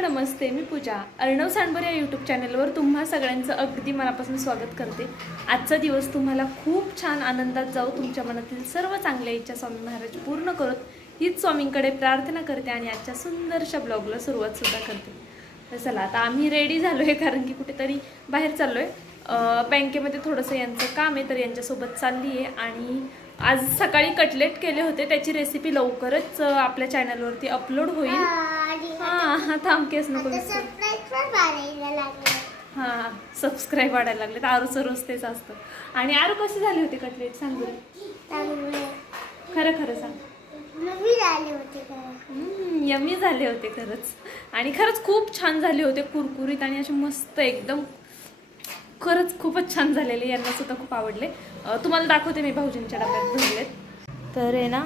नमस्ते मी पूजा. अर्णव सांडबर या यूट्यूब चॅनलवर तुम्हा सगळ्यांचं अगदी मनापासून स्वागत करते. आजचा दिवस तुम्हाला खूप छान आनंदात जाऊ तुमच्या मनातील सर्व चांगल्या इच्छा स्वामी महाराज पूर्ण करत. हीच स्वामींकडे प्रार्थना करते आणि आजच्या सुंदरशा ब्लॉगला सुरुवात सुद्धा करते. तर चला आता आम्ही रेडी झालो आहे कारण की कुठेतरी बाहेर चाललो आहे बँकेमध्ये थोडंसं यांचं काम आहे तर यांच्यासोबत चालली आहे आणि आज सकाळी कटलेट केले होते. त्याची रेसिपी लवकरच आपल्या चॅनलवरती अपलोड होईल. हा हा थांब केस नको. हा सबस्क्राईब वाढायला लागले. तर आरूचं रोज तेच असतं. आणि आरू कसे झाले होते कटलेट? सांग बरं. खरं खरं सांग. यमी झाले होते खरंच. आणि खरंच खूप छान झाले होते कुरकुरीत आणि असे मस्त एकदम खरंच खूपच छान झालेले. यांना सुद्धा खूप आवडले. तुम्हाला दाखवते मी भाऊजींच्या डब्यात भरलेत. तर आहे ना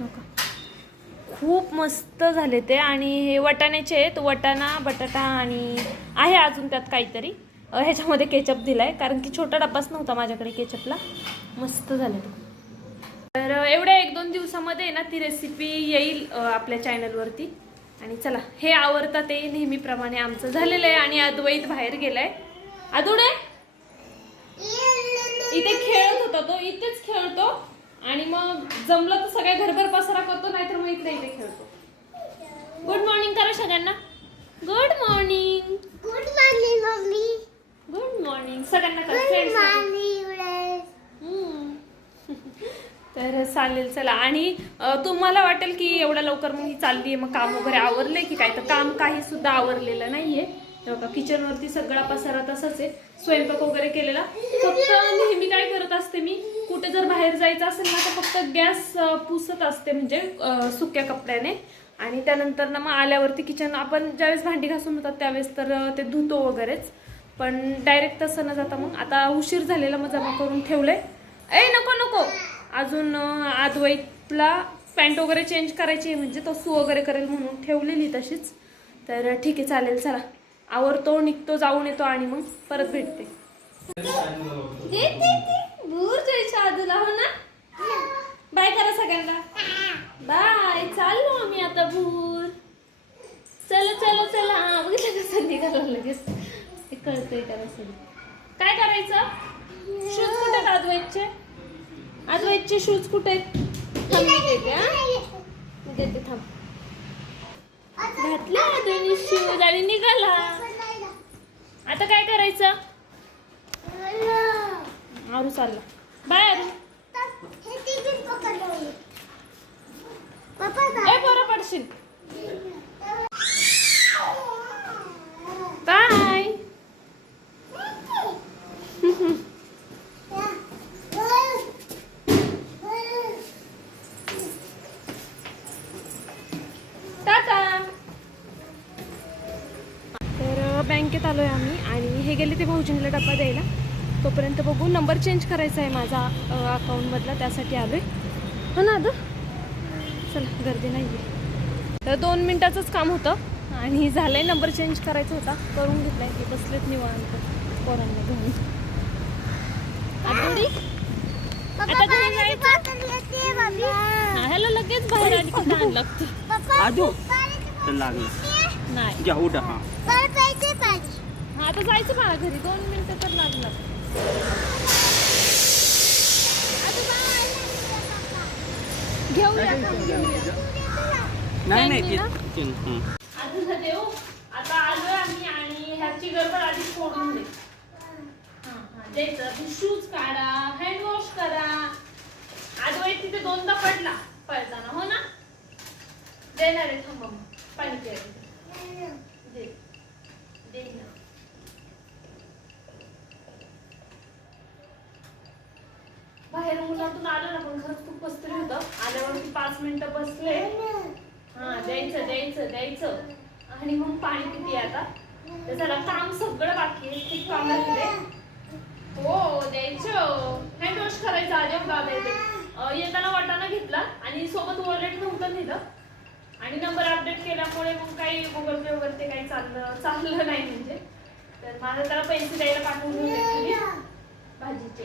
नका. खूप मस्त झाले ते. आणि हे वटाण्याचे आहेत. वटाणा बटाटा आणि आहे अजून त्यात काहीतरी. ह्याच्यामध्ये केचप दिलाय. कारण की छोटा डब्बाच नव्हता माझ्याकडे केचपला. मस्त झाले ते. तर एवढ्या एक दोन दिवसामध्ये ना ती रेसिपी येईल आपल्या चॅनलवरती आणि चला हे आवडतं ते नेहमीप्रमाणे आमचं झालेलं आहे. आणि अद्वैत बाहेर गेलाय. अदुडे! आणि मग जमलं तर सगळ्या घरभर पसारा करतो नाहीतर मग इकडे इथे खेळतो. गुड मॉर्निंग करा सगळ्यांना. गुड मॉर्निंग गुड मॉर्निंग सगळ्यांना कर. फ्रेंड्स तर चालेल चला. आणि तुम्हाला वाटेल की एवढ्या लवकर मग ही चालली आहे मग काम वगैरे आवरले की काय? तर काम काही सुद्धा आवरलेलं नाहीये. बघा किचनवरती सगळा पसारा तसाच आहे. स्वयंपाक वगैरे केलेला. फक्त नेहमी काय करत असते मी कुठे जर बाहेर जायचं असेल ना तर फक्त गॅस पुसत असते म्हणजे सुक्या कपड्याने. आणि त्यानंतर ना मग आल्यावरती किचन आपण ज्यावेळेस भांडी घासून होतात त्यावेळेस तर ते धुतो वगैरेच. पण डायरेक्ट तसं न जाता मग आता उशीर झालेला मग जमा करून ठेवलंय. ए नको नको. अजून अं, पॅन्ट वगैरे चेंज करायची आहे म्हणजे तो सू वगैरे करेल म्हणून ठेवलेली तशीच. तर ठीक आहे चालेल चला. आवरतो निघतो जाऊन येतो आणि मग परत भेटते. भूर जायच्या आजूला हो ना? बाय करा सगळ्यांना. बाय. चाललो आम्ही आता भूर चला चलो चला. हा बघितलं कसं निघालं लगेच? ते कळतंय त्याला सगळं काय करायचं? शूज कुठे आहेत अद्वैतचे अद्वैतचे शूज कुठे आहेत? थांब देते देते थांब. घातले शूज आणि निघाला. आता काय करायचं? आरू चालला. बाय आरू बरं पडशील. बाय. बँकेत आलोय आम्ही आणि हे गेले ते भाऊजींना डब्बा द्यायला. तोपर्यंत बघू. नंबर चेंज करायचा आहे माझा अकाउंटमधला त्यासाठी आलोय. हो ना आता चला गर्दी नाही आहे तर दोन मिनिटाचंच काम होतं आणि झालंय नंबर चेंज करायचा होता. करून घेतलाय की बसलेत निवांत पोरांना घेऊन हा, ह्याला लगेच बाहेर आली की लागते. लागलं. नाही. घ्या उठा हा. हा आता जायचं मला घरी. दोन मिनिटं तर लागणार. घेऊया. नाही नाही हं. देऊ आता आलोय आम्ही आणि ह्याची गडबड आधी दे. हा, हा, द्यायचं. शूज काढा हँड वॉश करा. आजवाई तिथे दोनदा पडला. पळताना हो ना? देणार आहे थांबा मग. पाणी प्यायला. बाहेर आलो आलं ना पण खरंच खूप कसतरी होतं. आल्यावरती पाच मिनिटं बसले. हा द्यायचं द्यायचं द्यायचं. आणि मग पाणी किती आता. तर जरा काम सगळं बाकी आहे. खूप काम लागले हो द्यायचं. हँड वॉश करायचं आधी हो, बाबा येते येताना वाटाणा घेतला आणि सोबत वॉलेट नव्हतं नेलं. आणि नंबर अपडेट केल्यामुळे मग काही गुगल पे वगैरे ते काही चाललं चाललं नाही म्हणजे. तर मला त्याला पैसे द्यायला पाठवून भाजीचे.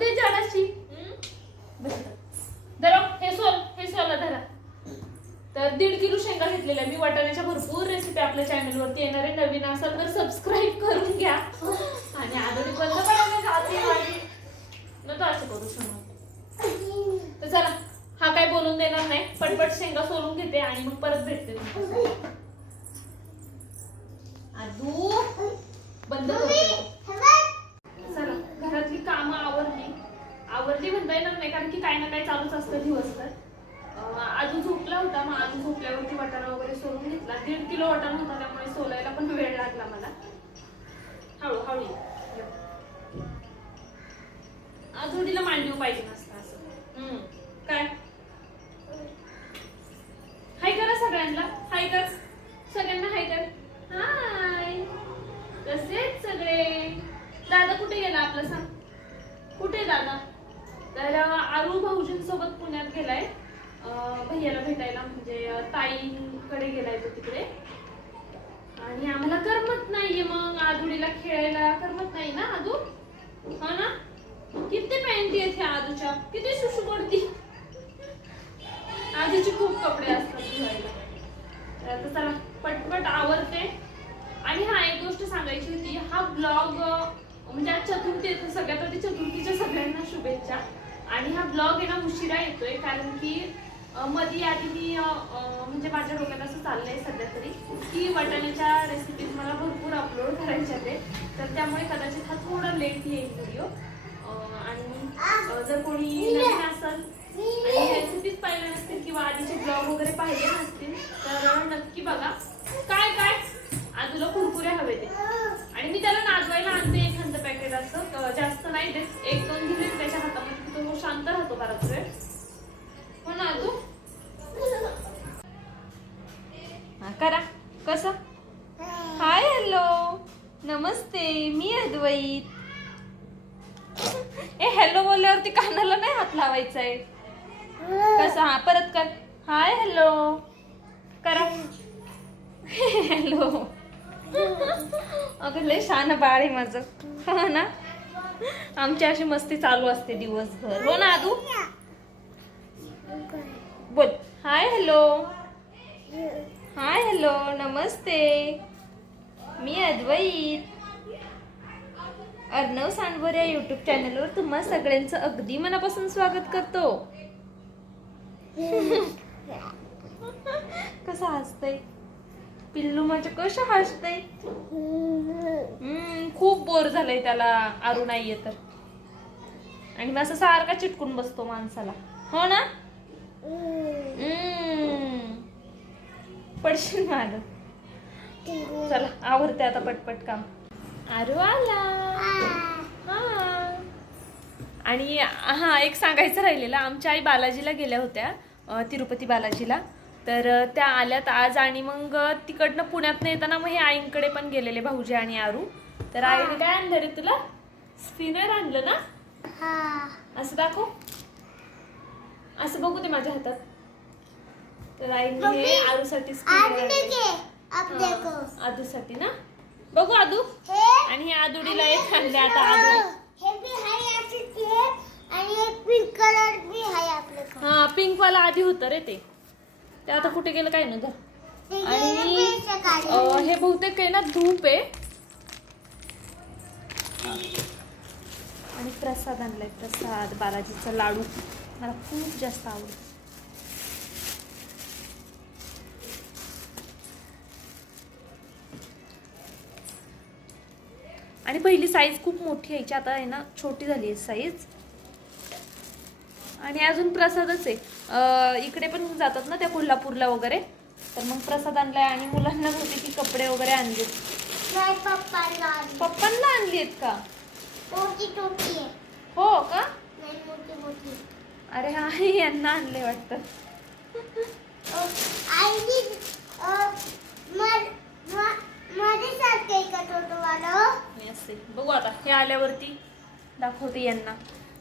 होते दे धरा हे सोल हे सोला धरा. तर दीड किलो शेंगा घेतलेल्या मी वाटाण्याच्या भरपूर रेसिपी आपल्या चॅनल वरती येणार आहे नवीन असाल तर सबस्क्राईब करून घ्या. आणि आधी बंद पडायला जाते माझी असं करू शकत. तर चला हा काय बोलून देणार नाही. पटपट शेंगा सोलून घेते आणि मग परत भेटते तुमच्यासोबत. आदू बंद करते चला घरातली कामं आवरली आवरली म्हणता येणार नाही कारण की काही ना काही चालूच असतं दिवसभर. आजू झोपला होता मग आजू झोपल्यावरती वाटाणा वगैरे सोलून घेतला. दीड किलो वाटाणा होता त्यामुळे सोलायला पण वेळ लागला मला. हळू हळू ये. आजोडीला मांडीव पाहिजे नसतं असं हम्म. काय हाय करा सगळ्यांना हाय कर सगळ्यांना हाय कर हाय कसेच सगळे दादा कुठे गेला आपला सांग कुठे दादा तर आरू भाऊजींसोबत पुण्यात गेलाय अं, भैयाला भेटायला म्हणजे अं, ताईंकडे गेलाय तो तिकडे आणि आम्हाला करमत नाहीये मग आजुडीला खेळायला करमत नाही ना आदू हो ना? किती पॅन्टी आहेत ह्या आदूच्या किती सुशू पडती? आधीचे खूप कपडे असतात धुवायला. तर चला पटपट आवडते आणि हा एक गोष्ट सांगायची होती हा ब्लॉग म्हणजे आज चतुर्थी सगळ्यात आधी चतुर्थीच्या सगळ्यांना शुभेच्छा. आणि हा ब्लॉग आहे ना उशिरा येतोय कारण की मध्ये आधी मी म्हणजे माझ्या डोक्यात असं चाललंय सध्या तरी की वाटाण्याच्या रेसिपीज मला भरपूर अपलोड करायच्या ते तर त्यामुळे कदाचित हा थोडा लेट येईल व्हिडिओ आणि जर कोणी नवीन असेल आणि रेसिपीज पाहिल्या नसतील किंवा आधीचे ब्लॉग वगैरे पाहिले नसतील तर नक्की बघा. काय काय? आजूला कुरकुरे हवे ते आणि मी त्याला नाजवायला आणते एखादं पॅकेट असं. जास्त नाही देत. एक दोन दिले त्याच्या हातामध्ये तो शांत राहतो बराच वेळ हो ना आजू हा, करा कसं हाय हॅलो नमस्ते मी अद्वैत ए हॅलो बोलल्यावरती कानाला नाही हात लावायचा आहे कसं हा परत कर हाय हॅलो करा. हॅलो अगं लय छान बाळ आहे माझं. हो ना? आमची अशी मस्ती चालू असते दिवसभर. हो ना आदू? बोल. हाय हॅलो हाय हॅलो नमस्ते. मी अद्वैत. अर्णव सांडवर या युट्यूब चॅनलवर तुम्हा सगळ्यांचं अगदी मनापासून स्वागत करतो. कसं हसतय? पिल्लू माझ्या कसं हसतय? हम्म, खूप बोर झालंय त्याला आरू नाहीये तर आणि मग असं सारखा चिटकून बसतो माणसाला. हो ना? पडशील माझं. चला आवडते आता पटपट काम. आरू आला. हा. आणि हा एक सांगायचं राहिलेलं आमच्या आई बालाजीला गेल्या होत्या तिरुपती बालाजीला. तर त्या आल्यात आज आणि मग तिकडनं पुण्यात येताना मग हे आईंकडे पण गेलेले भाऊजी आणि आरू. तर आईने काय आणलं रे तुला? स्पिनर आणलं ना? असं दाखव. असं बघू दे माझ्या हातात. तर आईने हे आरूसाठी स्पिनर आदूसाठी ना? बघू आदू. आणि हे आदुडीला एक आणले आता आदू हा पिंक वाला आधी होतं रे ते. ते आता कुठे गेलं काय ना घर आणि हे बहुतेक आहे ना धूप आहे. आणि प्रसाद आणलाय प्रसाद बालाजीचा लाडू. मला खूप जास्त आवडतो. आणि पहिली साईज खूप मोठी यायची आता आहे ना छोटी झाली आहे साईज आणि अजून प्रसादच आहे. इकडे पण जातात ना त्या कोल्हापूरला वगैरे? तर मग प्रसाद आणलाय आणि मुलांना होते की कपडे वगैरे आणलेत. पप्पांना आणली आहेत का? हो का? अरे हा यांना आणले वाटतं. बघू आता हे आल्यावरती दाखवते यांना.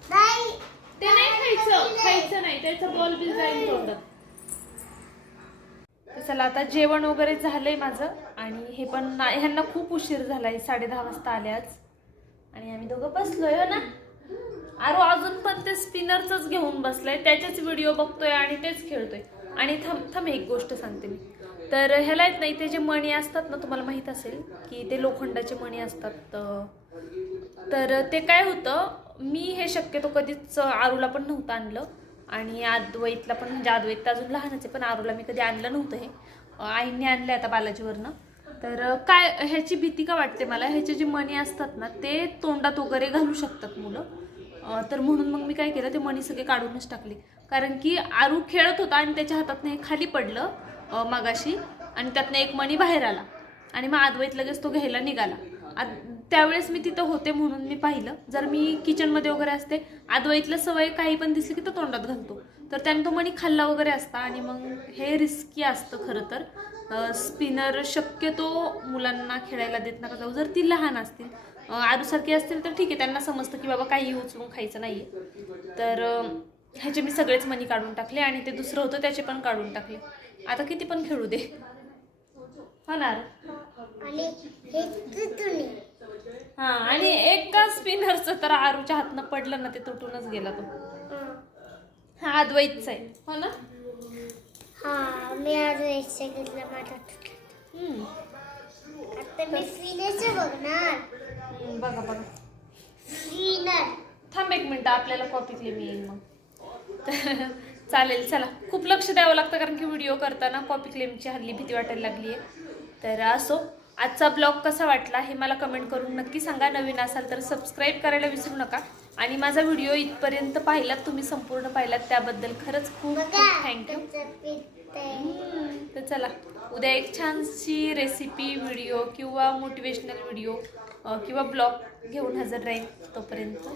नाही ते नाही खायचं खायचं नाही त्याचा बॉल बिल जाईल तोंडात चला आता जेवण वगैरे झालंय माझं आणि हे पण ना ह्यांना खूप उशीर झालाय साडे दहा वाजता आले आज. आणि आम्ही दोघं बसलोय हो ना? अरे अजून पण ते स्पिनरच घेऊन बसलाय त्याचेच व्हिडिओ बघतोय आणि तेच खेळतोय. आणि थम थम एक गोष्ट सांगते मी. तर ह्याला येत नाही ते जे मणी असतात ना तुम्हाला माहीत असेल की ते लोखंडाचे मणी असतात तर ते काय होतं मी हे शक्यतो कधीच आरूला पण नव्हतं आणलं. आणि अद्वैतला पण म्हणजे अद्वैत अजून लहानच आहे पण आरूला मी कधी आणलं नव्हतं हे. आईने आणलं आता बालाजीवरनं. तर काय ह्याची भीती का वाटते मला? ह्याचे जे मणी असतात ना ते तोंडात वगैरे घालू शकतात मुलं. तर म्हणून मग मी काय केलं ते मणी सगळे काढूनच टाकले. कारण की आरू खेळत होता आणि त्याच्या हातातनं हे खाली पडलं मागाशी मगाशी. आणि त्यातनं एक मणी बाहेर आला. आणि मग अद्वैत लगेच तो घ्यायला निघाला. आद- त्यावेळेस मी तिथं होते म्हणून मी पाहिलं. जर मी किचनमध्ये वगैरे असते अद्वैतला सवय काही पण दिसली की तो तोंडात घालतो. तर त्याने तो मणी खाल्ला वगैरे असता. आणि मग हे रिस्की असतं खरं तर. स्पिनर शक्यतो मुलांना खेळायला देत नका जाऊ. जर ती लहान असतील आरूसारखी असतील तर ठीक आहे त्यांना समजतं की बाबा काही उचलून खायचं नाही तर ह्याचे मी सगळेच मनी काढून टाकले आणि ते दुसरं होतं त्याचे पण काढून टाकले. आता किती पण खेळू दे. होणार. हे आणि एका स्पिनरचं तर आरूच्या हातनं पडलं ना ते तुटूनच गेला तो. हा. अद्वैतचा आहे. हो ना? हा मी माझा. आता मी बघणार. बघा बघा. फिनर थांब एक मिनिट आपल्याला कॉपी क्लेम येईल मग. चालेल चला. खूप लक्ष द्यावं लागतं कारण की व्हिडिओ करताना कॉपी क्लेमची हल्ली भीती वाटायला लागली आहे तर असो. आजचा ब्लॉग कसा वाटला हे मला कमेंट करून नक्की सांगा. नवीन असाल तर सबस्क्राईब करायला विसरू नका. आणि माझा व्हिडिओ इथपर्यंत पाहिलात तुम्ही संपूर्ण पाहिलात त्याबद्दल खरंच खूप थँक्यू तर चला उद्या एक छानशी रेसिपी व्हिडिओ किंवा मोटिवेशनल व्हिडिओ किंवा ब्लॉग घेऊन हजर राहील तोपर्यंत.